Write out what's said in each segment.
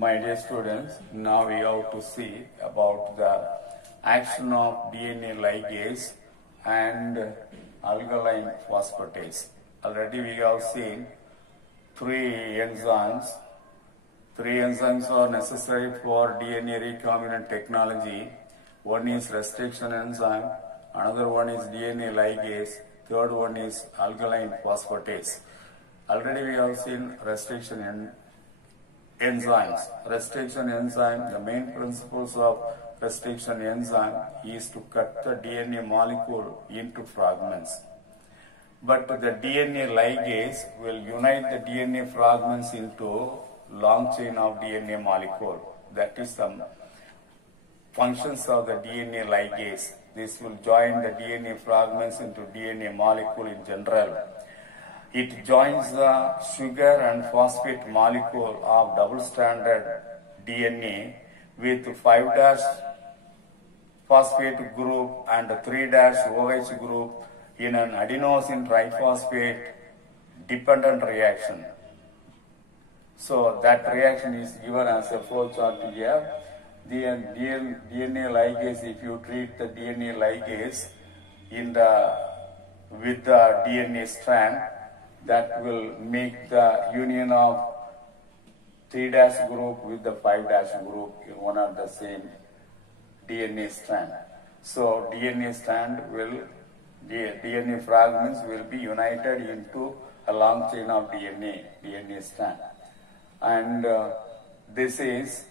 My dear students, now we have to see about the action of DNA ligase and alkaline phosphatase. Already we have seen three enzymes. Three enzymes are necessary for DNA recombinant technology. One is restriction enzyme, another one is DNA ligase, third one is alkaline phosphatase. Already we have seen restriction enzymes. Restriction enzyme, the main principles of restriction enzyme is to cut the DNA molecule into fragments. But the DNA ligase will unite the DNA fragments into long chain of DNA molecule. That is some functions of the DNA ligase. This will join the DNA fragments into DNA molecule in general. It joins the sugar and phosphate molecule of double-stranded DNA with 5' phosphate group and 3' OH group in an adenosine triphosphate dependent reaction. So that reaction is given as a flow chart here. The DNA ligase, if you treat the DNA ligase with the DNA strand, that will make the union of 3' group with the 5' group in one and the same DNA strand. So DNA fragments will be united into a long chain of DNA strand. And this is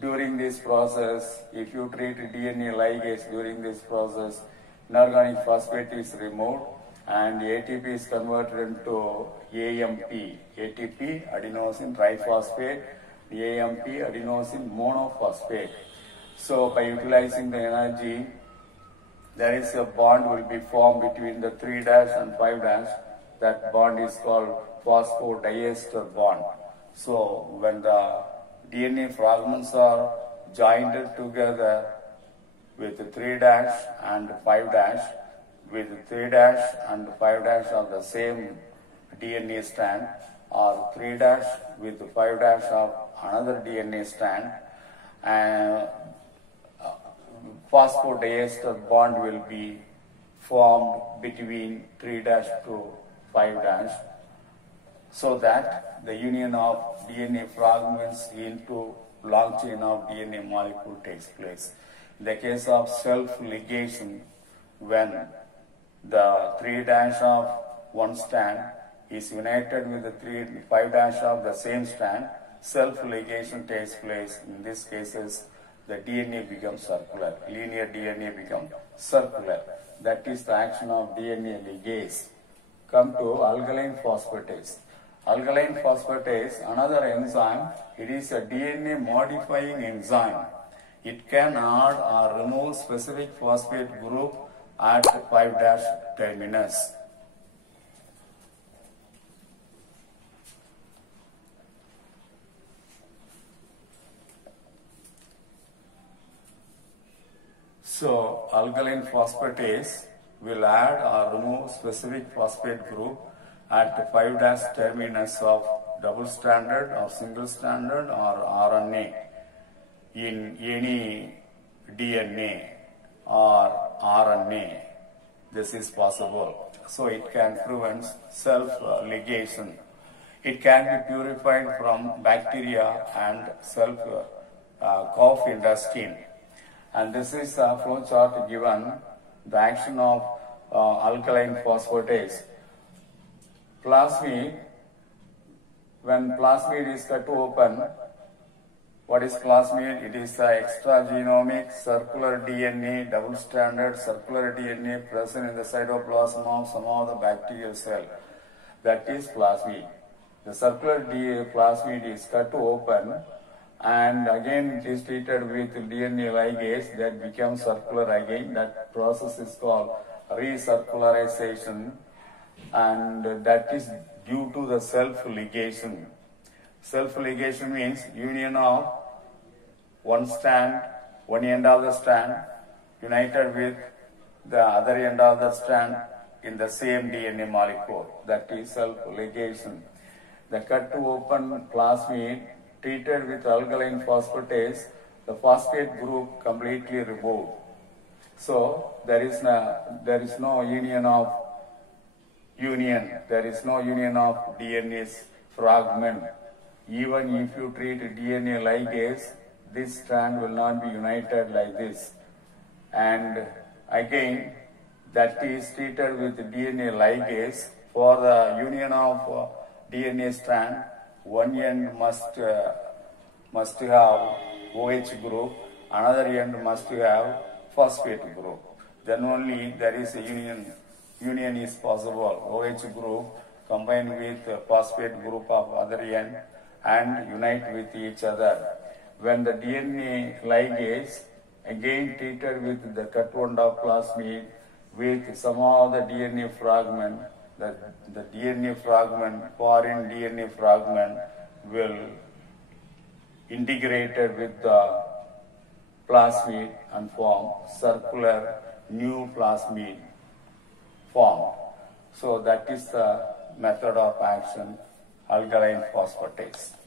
during this process, if you treat DNA ligase during this process, inorganic phosphate is removed and ATP is converted into ATP, adenosine triphosphate, AMP, adenosine monophosphate. So by utilizing the energy, there is a bond will be formed between the 3' and 5'. That bond is called phosphodiester bond. So when the DNA fragments are joined together with 3' and 5', with 3' and 5' of the same DNA strand, or 3' with 5' of another DNA strand, and phosphodiester bond will be formed between 3' to 5', so that the union of DNA fragments into long chain of DNA molecule takes place. In the case of self-ligation, when the 3' of one strand is united with the 5' of the same strand, self-ligation takes place. In these cases, the DNA becomes circular. Linear DNA becomes circular. That is the action of DNA ligase. Come to alkaline phosphatase. Alkaline phosphatase, another enzyme, it is a DNA modifying enzyme. It can add or remove specific phosphate group at 5' terminus. So alkaline phosphatase will add or remove specific phosphate group at 5' terminus of double-stranded or single-stranded or RNA in any DNA or RNA. This is possible. So it can prevent self-ligation. It can be purified from bacteria and cough intestine. And this is a flow chart given the action of alkaline phosphatase. Plasmid, when plasmid is cut open, what is plasmid? It is the extragenomic circular DNA, double-stranded circular DNA present in the cytoplasm of some of the bacterial cell. That is plasmid. The circular plasmid is cut open, and again it is treated with DNA ligase that becomes circular again. That process is called recircularization, and that is due to the self-ligation. Self-ligation means union of one end of the strand united with the other end of the strand in the same DNA molecule. That is self-ligation. The cut to open plasmid treated with alkaline phosphatase, the phosphate group completely removed. So there is no union of DNA's fragment. Even if you treat DNA ligase, this strand will not be united like this. And again, that is treated with DNA ligase. For the union of DNA strand, one end must have OH group, another end must have phosphate group. Then only there is a union is possible. OH group combined with phosphate group of other end and unite with each other. When the DNA ligase again treated with the cut-wound-off plasmid with some of the DNA fragment, the DNA fragment, foreign DNA fragment will integrated with the plasmid and form circular new plasmid formed. So that is the method of action, alkaline phosphatase.